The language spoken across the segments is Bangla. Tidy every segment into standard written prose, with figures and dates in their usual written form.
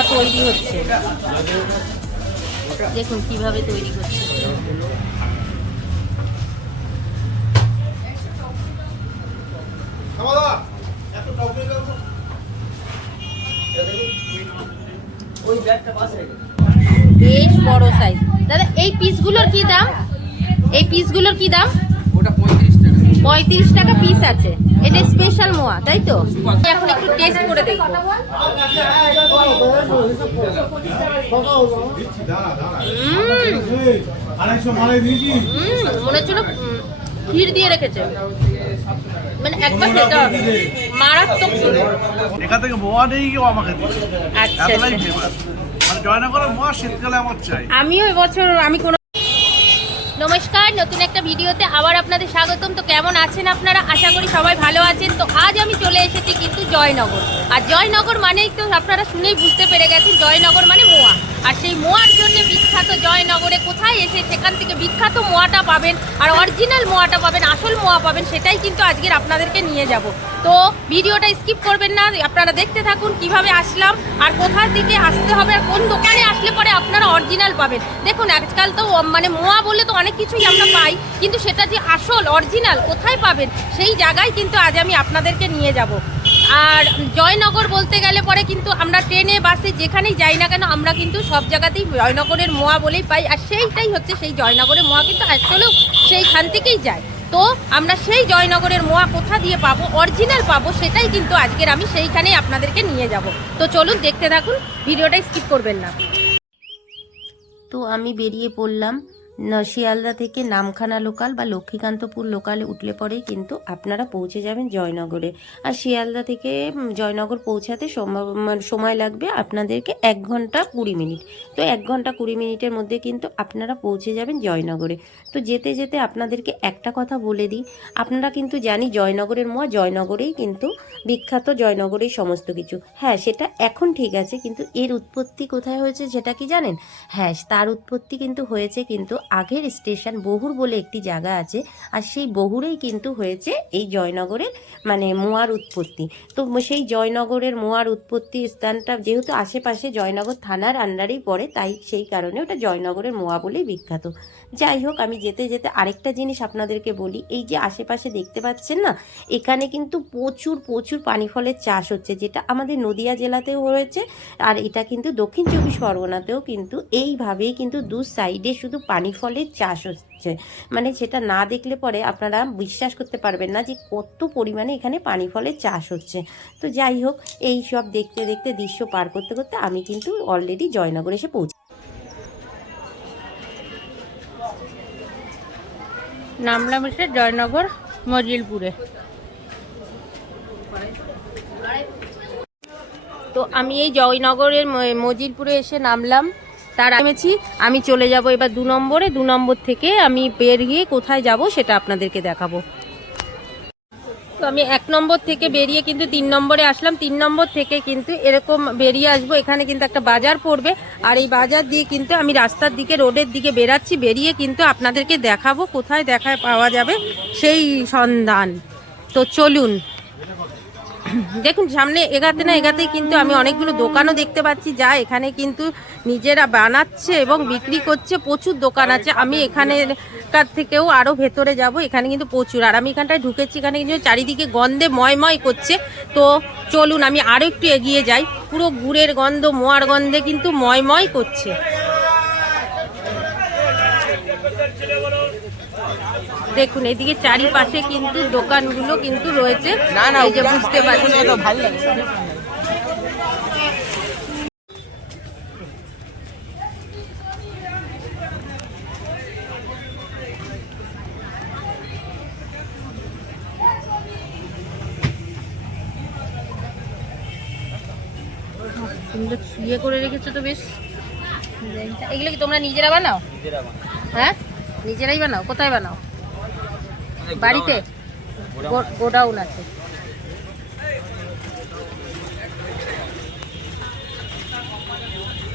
মোয়া তৈরি হচ্ছে, দেখুন কিভাবে তৈরি করছে। বেশ বড় সাইজ। দাদা এই পিসগুলোর কি দাম? এই পিসগুলোর কি দাম? ওটা 35 টাকা। 35 টাকা পিস আছে। এটা স্পেশাল মোয়া, তাই তো? এখন একটু টেস্ট করে দেখব। মনে হচ্ছিল ক্ষীর দিয়ে রেখেছে, মানে একবার খেতে হবে, মারাত্মক ছিল। এখান থেকে মোয়া নেই কেউ আমাকে দিচ্ছে। আচ্ছা, এতটাই ফেমাস, মানে জয়নগরের মোয়া শীতকালে আমার চাই। আমিও এবছর নমস্কার, নতুন একটা ভিডিওতে আবার আপনাদের স্বাগতম। তো কেমন আছেন আপনারা? আশা করি সবাই ভালো আছেন। তো আজ আমি চলে এসেছি কিন্তু জয়নগর। আর জয়নগর মানেই তো আপনারা শুনেই বুঝতে পেরে গেছেন, জয়নগর মানে মোয়া। আর সেই মোয়ার জন্য বিখ্যাত জয়নগরে কোথায় এসে সেখান থেকে বিখ্যাত মোয়াটা পাবেন, আর অরিজিনাল মোয়াটা পাবেন, আসল মোয়া পাবেন, সেটাই কিন্তু আজকের আপনাদেরকে নিয়ে যাব। তো ভিডিওটা স্কিপ করবেন না, আপনারা দেখতে থাকুন কিভাবে আসলাম আর কোথা থেকে আসতে হবে আর কোন দোকানে আসলে পরে আপনারা অরিজিনাল পাবেন। দেখুন আজকাল তো মানে মোয়া বলে তো অনেক কিছুই আমরা পাই, কিন্তু সেটা যে আসল অরিজিনাল কোথায় পাবেন সেই জায়গায় কিন্তু আজ আমি আপনাদেরকে নিয়ে যাব। আর জয়নগর বলতে গেলে পরে কিন্তু আমরা ট্রেনে বাসে যেখানেই যাই না কেন আমরা কিন্তু সব জায়গাতেই জয়নগরের মোয়া বলেই পাই। আর সেইটাই হচ্ছে সেই জয়নগরের মোয়া, কিন্তু আসলেও সেইখান থেকেই যায়। তো আমরা সেই জয়নগরের মোয়া কোথা দিয়ে পাবো, অরিজিনাল পাবো, সেটাই কিন্তু আজকের আমি সেইখানেই আপনাদেরকে নিয়ে যাব। তো চলুন দেখতে থাকুন, ভিডিওটা স্কিপ করবেন না। তো আমি বেরিয়ে পড়লাম শিয়ালদা থেকে নামখানা লোকাল বা লক্ষ্মীকান্তপুর লোকালে উঠলে পরেই কিন্তু আপনারা পৌঁছে যাবেন জয়নগরে। আর শিয়ালদা থেকে জয়নগর পৌঁছাতে সময় লাগবে আপনাদেরকে 1 ঘন্টা 20 মিনিট। তো 1 ঘন্টা 20 মিনিটের মধ্যে কিন্তু আপনারা পৌঁছে যাবেন জয়নগরে। তো যেতে যেতে আপনাদেরকে একটা কথা বলে দিই, আপনারা কিন্তু জানি জয়নগরের মোয়া জয়নগরেই কিন্তু বিখ্যাত, জয়নগরেই সমস্ত কিছু। হ্যাঁ, সেটা এখন ঠিক আছে, কিন্তু এর উৎপত্তি কোথায় হয়েছে সেটা কি জানেন? হ্যাঁ, তার উৎপত্তি কিন্তু হয়েছে কিন্তু আগের স্টেশন বহুর বলে একটি জায়গা আছে, আর সেই বহুরেই কিন্তু হয়েছে এই জয়নগরের মানে মোয়ার উৎপত্তি। তো সেই জয়নগরের মোয়ার উৎপত্তি স্থানটা যেহেতু আশেপাশে জয়নগর থানার আন্ডারেই পড়ে, তাই সেই কারণে ওটা জয়নগরের মোয়া বলেই বিখ্যাত। যাই হোক, আমি যেতে যেতে আরেকটা জিনিস আপনাদেরকে বলি, এই যে আশেপাশে দেখতে পাচ্ছেন না, এখানে কিন্তু প্রচুর প্রচুর পানি ফলের চাষ হচ্ছে, যেটা আমাদের নদিয়া জেলাতেও হয়েছে, আর এটা কিন্তু দক্ষিণ 24 পরগনাতেও কিন্তু এইভাবেই কিন্তু দু সাইডে শুধু পানি ফলের চাষ হচ্ছে। মানে সেটা না দেখলে পরে আপনারা বিশ্বাস করতে পারবেন না যে কত পরিমাণে এখানে পানি ফলের চাষ হচ্ছে। তো যাই হোক, এই সব দেখতে দেখতে দৃশ্য পার করতে করতে আমি কিন্তু অলরেডি জয়নগর এসে পৌঁছে নামলাম এসে জয়নগর মজিলপুরে। তো আমি এই জয়নগরের মজিলপুরে এসে নামলাম, তার নেমেছি। আমি চলে যাব এবার 2 নম্বরে। 2 নম্বর থেকে আমি বেরিয়ে কোথায় যাব সেটা আপনাদেরকে দেখাবো। তো আমি 1 নম্বর থেকে বেরিয়ে কিন্তু 3 নম্বরে আসলাম। 3 নম্বর থেকে কিন্তু এরকম বেরিয়ে আসবো, এখানে কিন্তু একটা বাজার পড়বে, আর এই বাজার দিয়ে কিন্তু আমি রাস্তার দিকে রোডের দিকে বেরাচ্ছি। বেরিয়ে কিন্তু আপনাদেরকে দেখাবো কোথায় দেখায় পাওয়া যাবে সেই সন্ধান। তো চলুন দেখুন, সামনে এগাতে না এগাতেই কিন্তু আমি অনেকগুলো দোকানও দেখতে পাচ্ছি, যা এখানে কিন্তু নিজেরা বানাচ্ছে এবং বিক্রি করছে। প্রচুর দোকান আছে। আমি এখানকার থেকেও আরও ভেতরে যাব, এখানে কিন্তু প্রচুর। আর আমি এখানটায় ঢুকেছি, এখানে কিন্তু চারিদিকে গন্ধে ময় করছে। তো চলুন আমি আরও একটু এগিয়ে যাই। পুরো গুড়ের গন্ধ, মোয়ার গন্ধে কিন্তু ময় করছে। দেখুন এদিকে চারিপাশে কিন্তু দোকানগুলো কিন্তু রয়েছে, এই যে বুঝতে পারছেন। সুন্দর ইয়ে করে রেখেছো তো বেশ। এগুলো কি তোমরা নিজেরা বানাও? হ্যাঁ, নিজেরাই বানাও? কোথায় বানাও? বাড়িতে? গোডাউন আছে।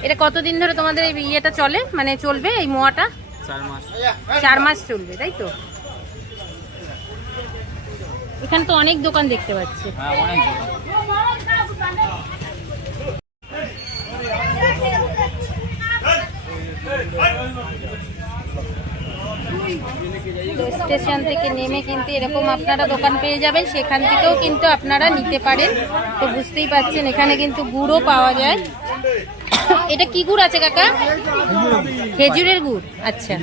এটা কতদিন ধরে তোমাদের এই ইয়েটা চলে, মানে চলবে এই মোয়াটা? 4 মাস। 4 মাস চলবে, তাই তো? এখানে তো অনেক দোকান দেখতে পাচ্ছি। হ্যাঁ, অনেক দোকান। তো স্টেশন থেকে নেমে কিন্তু এরকম আপনারা দোকান পেয়ে যাবেন, সেখান থেকেও কিন্তু আপনারা নিতে পারেন। তো বুঝতেই পারছেন এখানে কিন্তু গুড়ও পাওয়া যায়। এটা কি গুড় আছে কাকা? খেজুরের গুড়। আচ্ছা,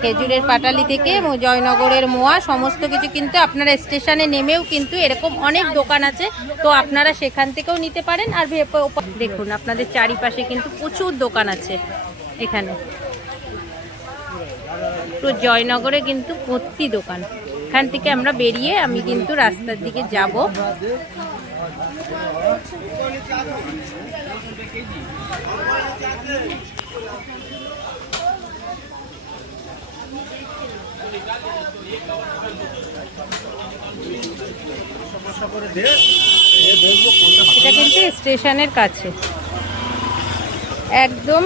খেজুরের পাটালি থেকে জয়নগরের মোয়া সমস্ত কিছু কিন্তু আপনারা স্টেশনে নেমেও কিন্তু এরকম অনেক দোকান আছে, তো আপনারা সেখান থেকেও নিতে পারেন। আর দেখুন আপনাদের চারিপাশে কিন্তু প্রচুর দোকান আছে এখানে, তো জয়নগরে কিন্তু ভর্তি দোকান। এখান থেকে আমরা বেরিয়ে আমি কিন্তু রাস্তার দিকে যাব। এটা কিন্তু স্টেশনের কাছে একদম।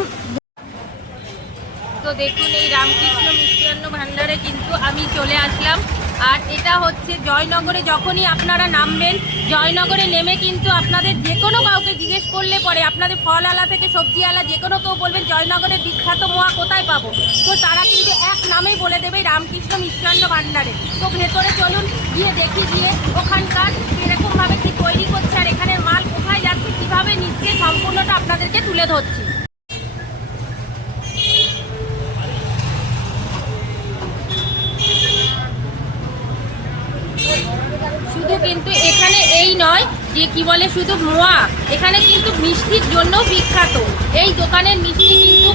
তো দেখুন এই রামকৃষ্ণ মিষ্টান্ন ভান্ডারে কিন্তু আমি চলে আসলাম। আর এটা হচ্ছে জয়নগরে, যখনই আপনারা নামবেন জয়নগরে নেমে কিন্তু আপনাদের যে কোনো কাউকে জিজ্ঞেস করলে পরে আপনাদের ফল আলা থেকে সবজি আলা যে কোনো কেউ বলবেন জয়নগরের বিখ্যাত মোয়া কোথায় পাবো, তো তারা কিন্তু এক নামেই বলে দেবে রামকৃষ্ণ মিষ্টান্ন ভান্ডারে। তো ভেতরে চলুন গিয়ে দেখি, গিয়ে ওখানকার এরকমভাবে কি তৈরি করছে আর এখানের মাল কোথায় যাচ্ছে, কীভাবে নিচ্ছে, সম্পূর্ণটা আপনাদেরকে তুলে ধরছি। শুধু কিন্তু এখানে এই নয় যে কি বলে শুধু মোয়া, এখানে কিন্তু মিষ্টির জন্য বিখ্যাত। এই দোকানের মিষ্টি কিন্তু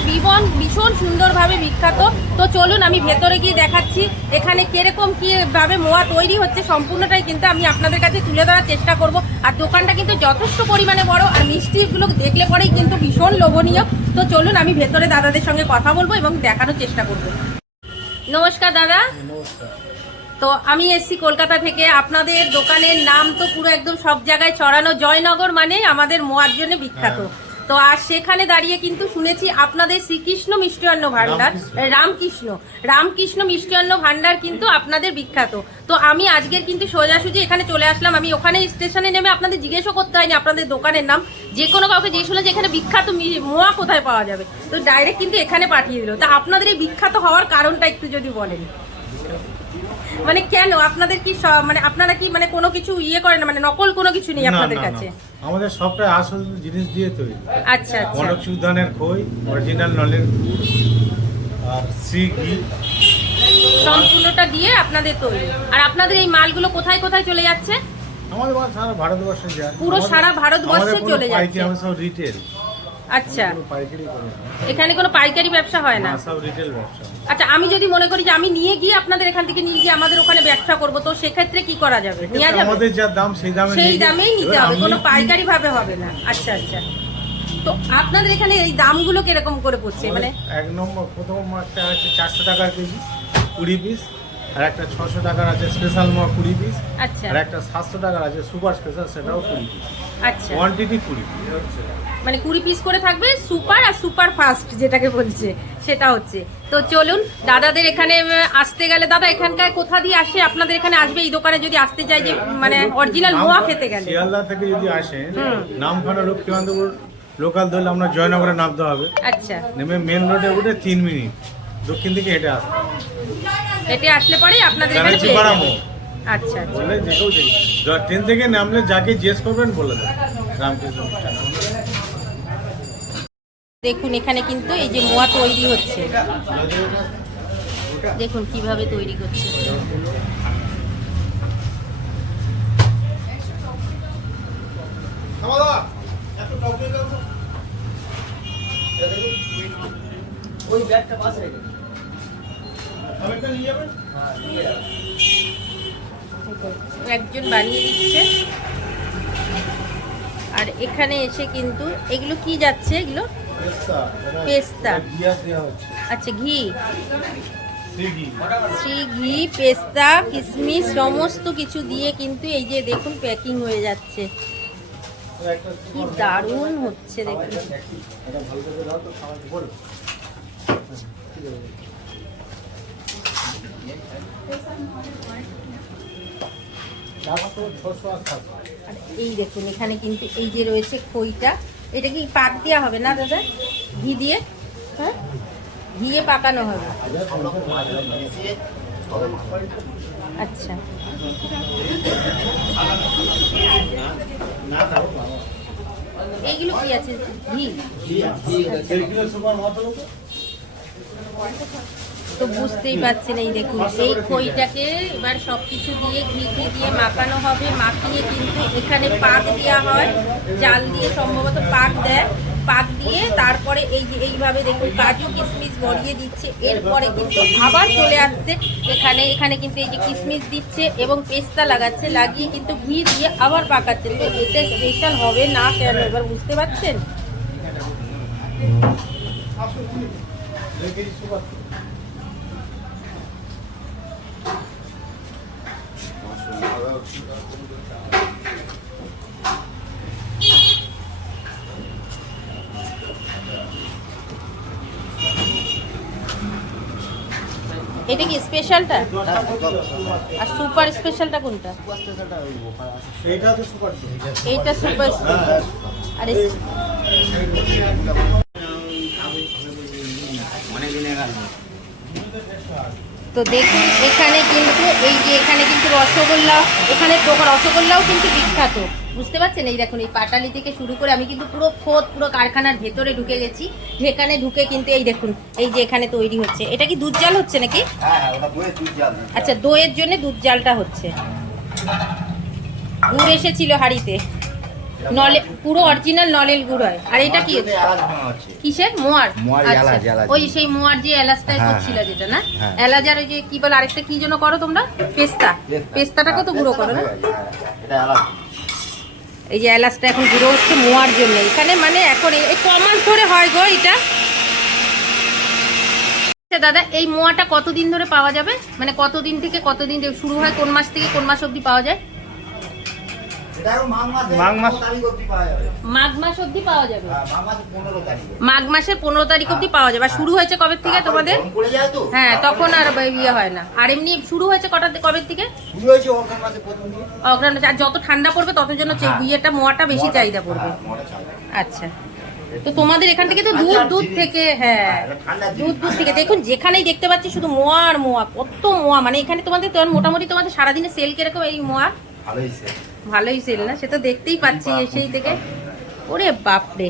ভীষণ সুন্দরভাবে বিখ্যাত। তো চলুন আমি ভেতরে গিয়ে দেখাচ্ছি এখানে কিরকম কীভাবে মোয়া তৈরি হচ্ছে, সম্পূর্ণটাই কিন্তু আমি আপনাদের কাছে তুলে ধরার চেষ্টা করব। আর দোকানটা কিন্তু যথেষ্ট পরিমাণে বড়, আর মিষ্টিগুলো দেখলে পরেই কিন্তু ভীষণ লোভনীয়। তো চলুন আমি ভেতরে দাদাদের সঙ্গে কথা বলবো এবং দেখানোর চেষ্টা করব। নমস্কার দাদা। তো আমি এসছি কলকাতা থেকে। আপনাদের দোকানের নাম তো পুরো একদম সব জায়গায় ছড়ানো, জয়নগর মানে আমাদের মোয়ার জন্য বিখ্যাত। তো আর সেখানে দাঁড়িয়ে কিন্তু শুনেছি আপনাদের শ্রীকৃষ্ণ মিষ্টান্ন ভান্ডার, রামকৃষ্ণ মিষ্টান্ন ভান্ডার কিন্তু আপনাদের বিখ্যাত। তো আমি আজকের কিন্তু সোজাসুজি এখানে চলে আসলাম। আমি ওখানে স্টেশনে নেমে আপনাদের জিজ্ঞেসও করতে হয়নি আপনাদের দোকানের নাম, যে কোনো কাউকে জিজ্ঞেস করলে যে এখানে বিখ্যাত মোয়া কোথায় পাওয়া যাবে, তো ডাইরেক্ট কিন্তু এখানে পাঠিয়ে দিল। তা আপনাদের এই বিখ্যাত হওয়ার কারণটা একটু যদি বলেন, মানে কেন আপনাদের কি মানে আপনারা কি মানে কোনো কিছু ইয়ে করেন না, মানে নকল কোনো কিছু নেই আপনাদের কাছে? আমাদের সবটাই আসল জিনিস দিয়ে তৈরি। আচ্ছা আচ্ছা, মলকচুর ধানের খই, অরিজিনাল নলের গুড় আর শ্রী ঘি, সম্পূর্ণটা দিয়ে আপনাদের তৈরি। আর আপনাদের এই মালগুলো কোথায় কোথায় চলে যাচ্ছে? আমাদের সারা ভারতবর্ষে যায়, পুরো সারা ভারতবর্ষে চলে যাচ্ছে। আমরা সব রিটেল। আচ্ছা, পাইকারি করে না, এখানে কোনো পাইকারি ব্যবসা হয় না? সব রিটেল ব্যবসা। আচ্ছা, আমি যদি মনে করি যে আমি নিয়ে গিয়ে আপনাদের এখান থেকে নিয়ে গিয়ে আমাদের ওখানে ব্যবসা করব, তো সেক্ষেত্রে কি করা যাবে? নেওয়া যাবে? আমাদের যা দাম সেই দামেই নিতে হবে, কোনো পাইকারি ভাবে হবে না। আচ্ছা আচ্ছা, তো আপনাদের এখানে এই দামগুলো কিরকম করে পড়ছে? মানে এক নম্বর প্রথম একটা আছে 400 টাকার কেজি 20 পিস, আর একটা 600 টাকার আছে স্পেশাল মোয়া 20 পিস, আচ্ছা, আর একটা 700 টাকার আছে সুপার স্পেশাল, সেটাও 20 পিস। আচ্ছা, কোয়ান্টিটি 20 পিস, মানে 20 পিস করে থাকবে সুপার আর সুপার ফাস্ট যেটাকে বলছে সেটা হচ্ছে। তো চলুন দাদাদের এখানে আসতে গেলে, দাদা এখানকার কোথা দিয়ে আসে আপনাদের এখানে আসবে এই দোকানে যদি আসতে চাই যে মানে অরিজিনাল মোয়া খেতে গেলে? শিয়ালদা থেকে যদি আসেন, নামখানা লক্ষ্মীকান্তপুর লোকাল ধরলে আমরা জয়নগরে নামতে হবে। আচ্ছা, নেমে মেন রোডে উঠে 3 মিনিট দক্ষিণ দিকে হেঁটে আসতে, হেঁটে আসলে পরেই আপনাদের এখানে পেয়ে যাবেন। আচ্ছা আচ্ছা, বলে যে কেউ দেখি ট্রেন থেকে নামলে যাকে জিজ্ঞেস করবেন বলে দেবেন রামকৃষ্ণ মিষ্টান্ন। দেখুন এখানে কিন্তু এই যে মোয়া তৈরি হচ্ছে, দেখুন কিভাবে তৈরি করছে। ওই ব্যাগটা পাশে রেখে একজন বানিয়ে দিচ্ছে। আর এখানে এসে কিন্তু এগুলো কি যাচ্ছে? এগুলো পেস্তা। আচ্ছা, ঘি, শ্রী ঘি, পেস্তা, কিশমিশ সমস্ত কিছু দিয়ে কিন্তু এই যে দেখুন প্যাকিং হয়ে যাচ্ছে। কি দারুণ হচ্ছে দেখুন। আর এই দেখুন এখানে কিন্তু এই যে রয়েছে খইটা, এটা কি পাক দেওয়া হবে না দাদা? ঘি দিয়ে, হ্যাঁ ঘিয়ে পাকানো হবে। আচ্ছা, এইগুলো কি আছে? ঘি। তো বুঝতেই পারছেন, এই দেখুন এই খইটাকে এবার সব কিছু দিয়ে ঘি দিয়ে মাখানো হবে। মাখিয়ে কিন্তু এখানে পাক দেওয়া হয়, জাল দিয়ে সম্ভবত পাক দেয়। পাক দিয়ে তারপরে এই যে এইভাবে দেখুন কাজু কিশমিশ ভরিয়ে দিচ্ছে। এরপরে কিন্তু আবার চলে আসছে এখানে কিন্তু এই যে কিশমিশ দিচ্ছে এবং পেস্তা লাগাচ্ছে, লাগিয়ে কিন্তু ঘি দিয়ে আবার পাকাচ্ছে। তো এটা স্পেশাল হবে না কেন এবার বুঝতে পারছেন? এটা কি স্পেশালটা? আর সুপার স্পেশালটা কোনটা? এইটা তো সুপার। এইটা সুপার স্পেশাল। আর তো দেখুন এখানে কিন্তু এই যে এখানে কিন্তু রসগোল্লা, এখানে রসগোল্লাও কিন্তু বিখ্যাত, বুঝতে পারছেন? এই দেখুন এই পাটালি থেকে শুরু করে আমি কিন্তু পুরো কারখানার ভেতরে ঢুকে গেছি। এখানে ঢুকে কিন্তু এই দেখুন এই যে এখানে তৈরি হচ্ছে। এটা কি দুধ জাল হচ্ছে নাকি? আচ্ছা, দইয়ের জন্য দুধ জালটা হচ্ছে। গুড় এসেছিল হাঁড়িতে, নলে পুরো অরিজিনাল নলের গুড় হয়। আর এটা কি কিসের? মোয়ার। আচ্ছা, ওই সেই মোয়ার যে এলাচটা করছিল যেটা না, এলাচ। আর ওই যে কি বলে আরেকটা কি যেন করো তোমরা? পেস্তাটাকে তো গুঁড়ো করো না? এই যে এলাচটা এখন গুঁড়ো হচ্ছে মোয়ার জন্য। এখানে মানে এখন এই কমাস ধরে হয় গো এটা। দাদা এই মোয়াটা কতদিন ধরে পাওয়া যাবে? মানে কতদিন থেকে কতদিন শুরু হয়? কোন মাস থেকে কোন মাস অবধি পাওয়া যায়? মাঘ মাস অবধি পাওয়া যাবে। মাঘ মাসের 15 তারিখ অবধি পাওয়া যাবে। শুরু হয়েছে কবে থেকে তোমাদের? হ্যাঁ, তখন আর ইয়ে হয় না। আর এমনি শুরু হয়েছে কবে থেকে? অগ্রহায়ণ মাসে। আর যত ঠান্ডা পড়বে তত জন্য ইয়েটা মোয়াটা বেশি চাহিদা পড়বে। আচ্ছা, তো তোমাদের এখান থেকে তো দুধ থেকে, হ্যাঁ দুধ থেকে দেখুন যেখানেই দেখতে পাচ্ছি শুধু মোয়া আর মোয়া, কত মোয়া। মানে এখানে তোমাদের মোটামুটি তোমাদের সারাদিনে সেল কিরকম এই মোয়া? ভালোই সেল না? সে তো দেখতেই পাচ্ছি সেই থেকে। ওরে বাপরে।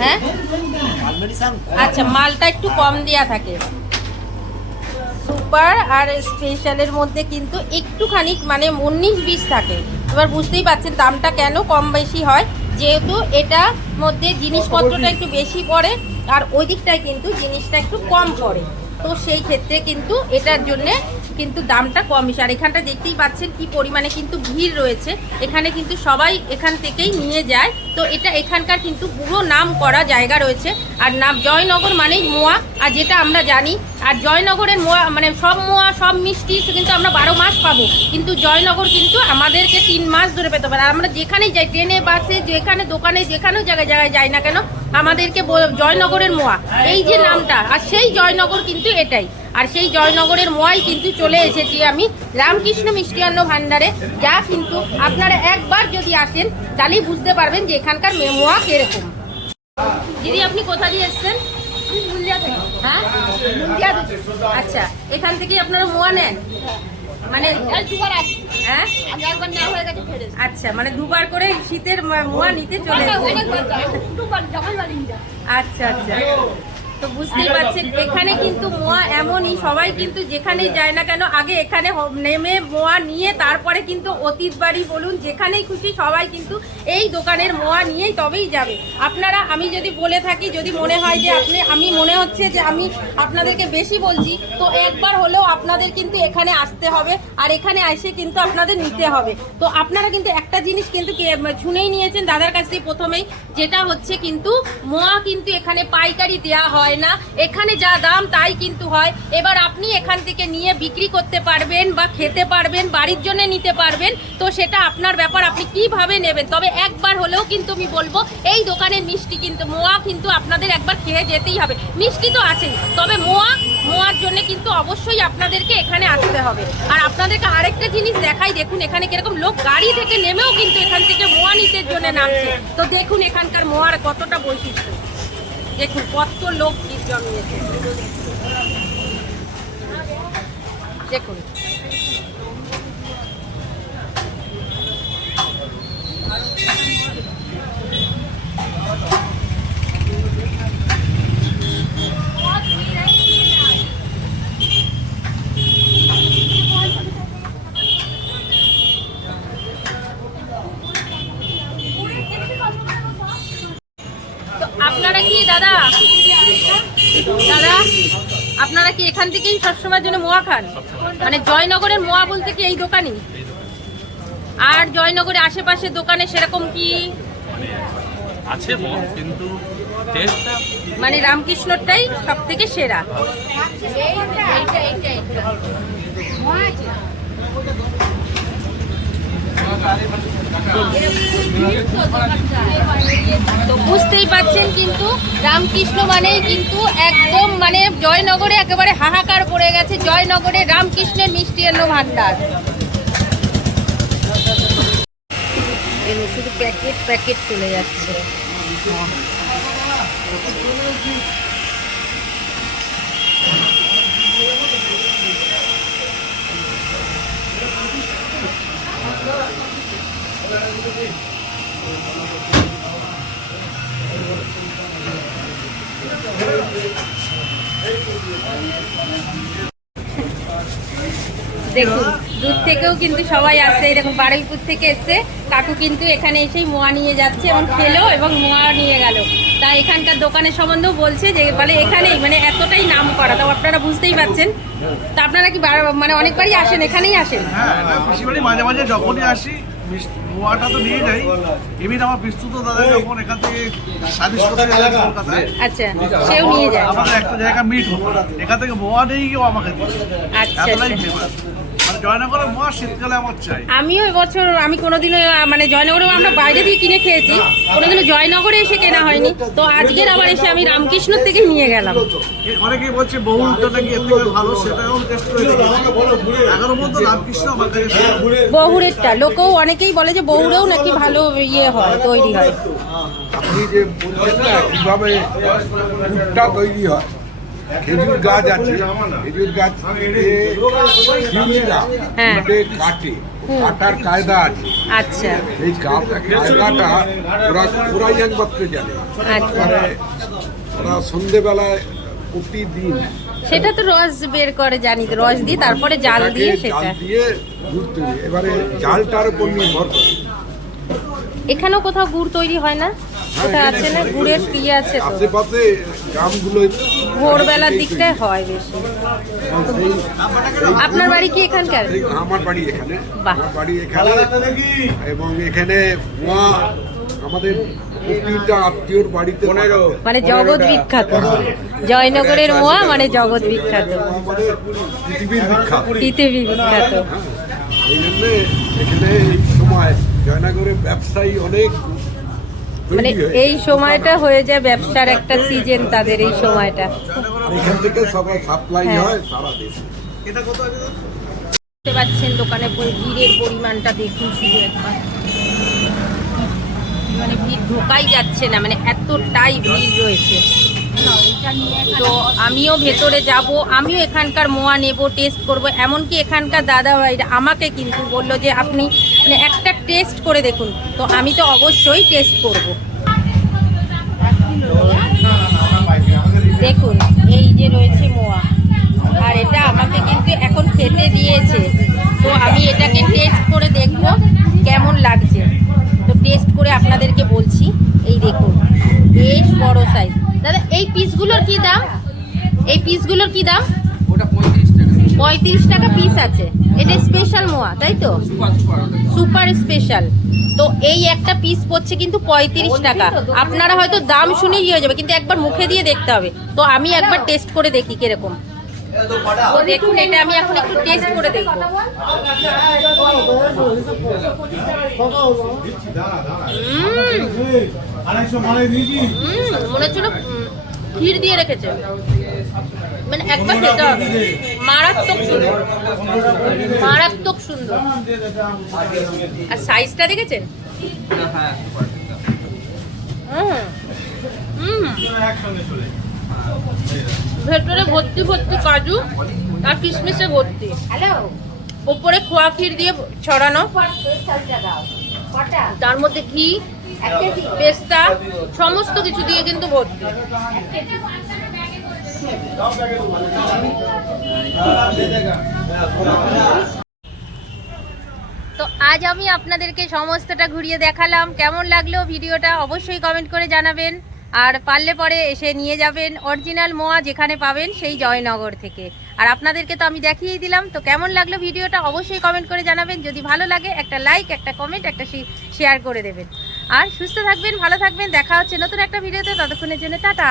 হ্যাঁ, আচ্ছা, মালটা একটু কম দেয়া থাকে। সুপার আর স্পেশালের মধ্যে কিন্তু একটুখানি মানে 19-20 থাকে। এবার বুঝতেই পারছেন দামটা কেন কম বেশি হয়, যেহেতু এটা মধ্যে জিনিসপত্রটা একটু বেশি পড়ে আর ওই দিকটায় কিন্তু জিনিসটা একটু কম পড়ে। তো সেই ক্ষেত্রে কিন্তু এটার জন্যে কিন্তু দামটা কম বেশি। আর এখানটা দেখতেই পাচ্ছেন কি পরিমাণে কিন্তু ভিড় রয়েছে। এখানে কিন্তু সবাই এখান থেকেই নিয়ে যায়। তো এটা এখানকার কিন্তু পুরো নাম করা জায়গা রয়েছে। আর নাম জয়নগর মানেই মোয়া, আর যেটা আমরা জানি। আর জয়নগরের মোয়া মানে সব মিষ্টি কিন্তু আমরা 12 মাস পাবো, কিন্তু জয়নগর কিন্তু আমাদেরকে 3 মাস ধরে পেতে পারে। আর আমরা যেখানেই যাই, ট্রেনে বাসে যেখানে দোকানে যেখানেও জায়গায় যাই না কেন, আমাদেরকে জয়নগরের মোয়া এই যে নামটা, আর সেই জয়নগর কিন্তু এটাই। আর সেই জয়নগরের মোয়াই কিন্তু চলে এসেছি আমি রামকৃষ্ণ মিষ্টান্ন ভান্ডারে। যা কিন্তু আপনারা একবার যদি আসেন তাহলেই বুঝতে পারবেন যে এখানকার মোয়া কিরকম। দিদি আপনি কোথা দিয়ে এসছেন? হ্যাঁ, আচ্ছা, এখান থেকেই আপনারা মোয়া নেন? মানে হ্যাঁ, আচ্ছা, মানে দুবার করে শীতের মোয়া নিতে চলে আচ্ছা আচ্ছা। তো বুঝতেই পারছেন এখানে কিন্তু মোয়া এমনই, সবাই কিন্তু যেখানেই যায় না কেন আগে এখানে নেমে মোয়া নিয়ে তারপরে কিন্তু অতীত বাড়ি বলুন যেখানেই খুশি সবাই কিন্তু এই দোকানের মোয়া নিয়েই তবেই যাবে। আপনারা, আমি যদি বলে থাকি, যদি মনে হয় যে আমি মনে হচ্ছে যে আমি আপনাদেরকে বেশি বলছি, তো একবার হলেও আপনাদের কিন্তু এখানে আসতে হবে আর এখানে এসে কিন্তু আপনাদের নিতে হবে। তো আপনারা কিন্তু একটা জিনিস কিন্তু শুনেই নিয়েছেন দাদার কাছ থেকে প্রথমেই, যেটা হচ্ছে কিন্তু মোয়া কিন্তু এখানে পাইকারি দেওয়া হয় না, এখানে যা দাম তাই কিন্তু হয়। এবার আপনি এখান থেকে নিয়ে বিক্রি করতে পারবেন বা খেতে পারবেন, বাড়ির জন্য নিতে পারবেন, তো সেটা আপনার ব্যাপার, আপনি কিভাবে নেবেন। তবে একবার হলেও কিন্তু আমি বলবো এই দোকানের মিষ্টি কিন্তু মোয়া কিন্তু আপনাদের একবার খেয়ে যেতেই হবে। মিষ্টি তো আছেই, তবে মোয়ার জন্য কিন্তু অবশ্যই আপনাদেরকে এখানে আসতে হবে। আর আপনাদেরকে আরেকটা জিনিস দেখাই, দেখুন এখানে কিরকম লোক গাড়ি থেকে নেমেও কিন্তু এখান থেকে মোয়া নিতে জন্য নামছে। তো দেখুন এখানকার মোয়ার কতটা বৈশিষ্ট্য। দেখুন কত লোক ভিড় জমিয়েছে দেখুন। তো আপনারা কি দাদা আপনারা কি এখান থেকেই সবসময়ের জন্য মোয়া খান? মানে জয়নগরের মোয়া বলতে কি এই দোকানই? আর জয়নগরের আশেপাশে দোকানে সেরকম কি আছে কিন্তু টেস্টটা মানে রামকৃষ্ণটাই সব থেকে সেরা? তো বুঝতেই পারছেন কিন্তু রামকৃষ্ণ মানেই কিন্তু একদম মানে জয়নগরে একেবারে হাহাকার পড়ে গেছে। জয়নগরে রামকৃষ্ণের মিষ্টান্ন ভান্ডার, শুধু প্যাকেট প্যাকেট চলে যাচ্ছে। দেখুন দূর থেকেও কিন্তু সবাই আসছে, এরকম বারুইপুর থেকে এসছে কাকু কিন্তু এখানে এসেই মোয়া নিয়ে যাচ্ছে এবং খেলো এবং মোয়া নিয়ে গেল। তা এখানকার দোকানের সম্বন্ধেও বলছে যে বলে এখানেই মানে এতটাই নাম করা, তো আপনারা বুঝতেই পারছেন। তা আপনারা কি মানে অনেকবারই আসেন, এখানেই আসেন? হ্যাঁ, বেশিবারই মাঝে মাঝে যখনই আসি মোয়াটা তো নিয়ে যাই। এমনি আমার বিস্তুত দাদা যখন এখান থেকে সার্ভিস করতে যায় কলকাতায়, আচ্ছা, সেও নিয়ে যায়। আমাদের একটা জায়গা মিট হতো, এখান থেকে মোয়া নিয়ে গিয়েও আমাকে দিই। আচ্ছা, এতটাই ফেমাস। মানে জয়নগরের মোয়া শীতকালে আমার চাই। আমিও এবছর আমি কোনোদিনও মানে জয়নগরেও আমরা বাইরে দিয়ে কিনে খেয়েছি, কোনোদিনও জয়নগরে এসে কেনা হয়নি। তো আজকের আবার এসে আমি রামকৃষ্ণ থেকে নিয়ে গেলাম। অনেকেই বলছে বহুলটা নাকি এর থেকে ভালো, সেটাও টেস্ট করে দেখি। 11 মধ্যে রামকৃষ্ণ আমার কাছে বহুরেরটা লোকও অনেকেই বলে যে বহুরেও নাকি ভালো ইয়ে হয়, তৈরি হয়। আপনি যে বলছেন না কিভাবে দুধটা তৈরি হয়, খেজুর গাছ আছে, খেজুর গাছ হ্যাঁ। কাটে, কাটার কায়দা আছে। আচ্ছা এই কায়দাটা ওরা একমাত্র জানে। আচ্ছা, মানে ওরা সন্ধেবেলায় প্রতিদিন সেটা তো রস বের করে জানি, তো রস দিয়ে তারপরে জাল দিয়ে জাল সেটা। দিয়ে দুধ তৈরি, এবারে জালটার উপর নির্ভর করে। এখানেও কোথাও গুড় তৈরি হয় না? কোথাও আছে না গুড়ের ইয়ে আছে? তো আশেপাশে গ্রামগুলো ভোরবেলার দিকটায় হয় বেশি। আপনার বাড়ি কি এখানকার? আমার বাড়ি এখানে, বাহ। আমার বাড়ি এখানে এবং এখানে মোয়া আমাদের প্রতিটা আত্মীয়র বাড়িতে মানে জগৎ বিখ্যাত জয়নগরের মোয়া, মানে জগৎ বিখ্যাত, মানে পৃথিবীর বিখ্যাত। পৃথিবী বিখ্যাত। এই জন্য এখানে এই সময় জয়নগরের ব্যবসায়ী অনেক মানে এই সময়টা হয়ে যায় ব্যবসার একটা সিজন তাদের, এই সময়টা। আর এখান থেকে সবাই সাপ্লাই হ্যাঁ। হয় সারা দেশে। এটা কত আছে? দেখতে পাচ্ছেন দোকানে ভিড়ের পরিমাণটা দেখুন শুধু একবার, মানে ভিড় ঢোকাই যাচ্ছে না, মানে এতটাই ভিড় রয়েছে। তো আমিও ভেতরে যাব, আমিও এখানকার মোয়া নেব, টেস্ট করব। এমনকি এখানকার দাদা ভাইরা আমাকে কিন্তু বললো যে আপনি মানে একটা টেস্ট করে দেখুন। তো আমি তো অবশ্যই টেস্ট করব। দেখুন এই যে রয়েছে মোয়া, আর এটা আমাকে কিন্তু এখন খেতে দিয়েছে। তো আমি এটাকে টেস্ট করে দেখব কেমন লাগছে। তো টেস্ট করে আপনাদেরকে বলছি। এই দেখুন বেশ বড় সাইজ। দাদা এই পিসগুলোর কি দাম? এই পিসগুলোর কি দাম? ওটা 35 35 টাকা। টাকা পিস আছে। এটা স্পেশাল মোয়া তাই তো? Super special. তো এই একটা পিস পড়ছে কিন্তু 35 টাকা। আপনারা হয়তো দাম শুনেই হয়ে যাবে, কিন্তু একবার মুখে দিয়ে দেখতে হবে। তো আমি একবার টেস্ট করে দেখি কিরকম। তো দেখুন এটা আমি এখন একটু টেস্ট করে দেখবো। মনে হচ্ছিল ক্ষীর দিয়ে রেখেছে, মানে একবার খেতে হবে। মারাত্মক সুন্দর, মারাত্মক সুন্দর। আর সাইজটা দেখেছেন? একসঙ্গে চলে যায়। ভেতরে ভর্তি ভর্তি কাজু আর কিশমিশে ভর্তি। হ্যালো, ওপরে খোয়া ক্ষীর দিয়ে ছড়ানো, তার মধ্যে ঘি, পেস্তা, সমস্ত কিছু দিয়ে কিন্তু ভর্তি। তো আজ আমি আপনাদেরকে সমস্তটা ঘুরিয়ে দেখালাম। কেমন লাগলো ভিডিওটা অবশ্যই কমেন্ট করে জানাবেন। আর পারলে পরে এসে নিয়ে যাবেন অরিজিনাল মোয়া যেখানে পাবেন সেই জয়নগর থেকে। আর আপনাদেরকে তো আমি দেখিয়েই দিলাম। তো কেমন লাগলো ভিডিওটা অবশ্যই কমেন্ট করে জানাবেন। যদি ভালো লাগে একটা লাইক, একটা কমেন্ট, একটা শেয়ার করে দেবেন। আর সুস্থ থাকবেন, ভালো থাকবেন। দেখা হচ্ছে নতুন একটা ভিডিওতে। ততক্ষণের জন্য টাটা।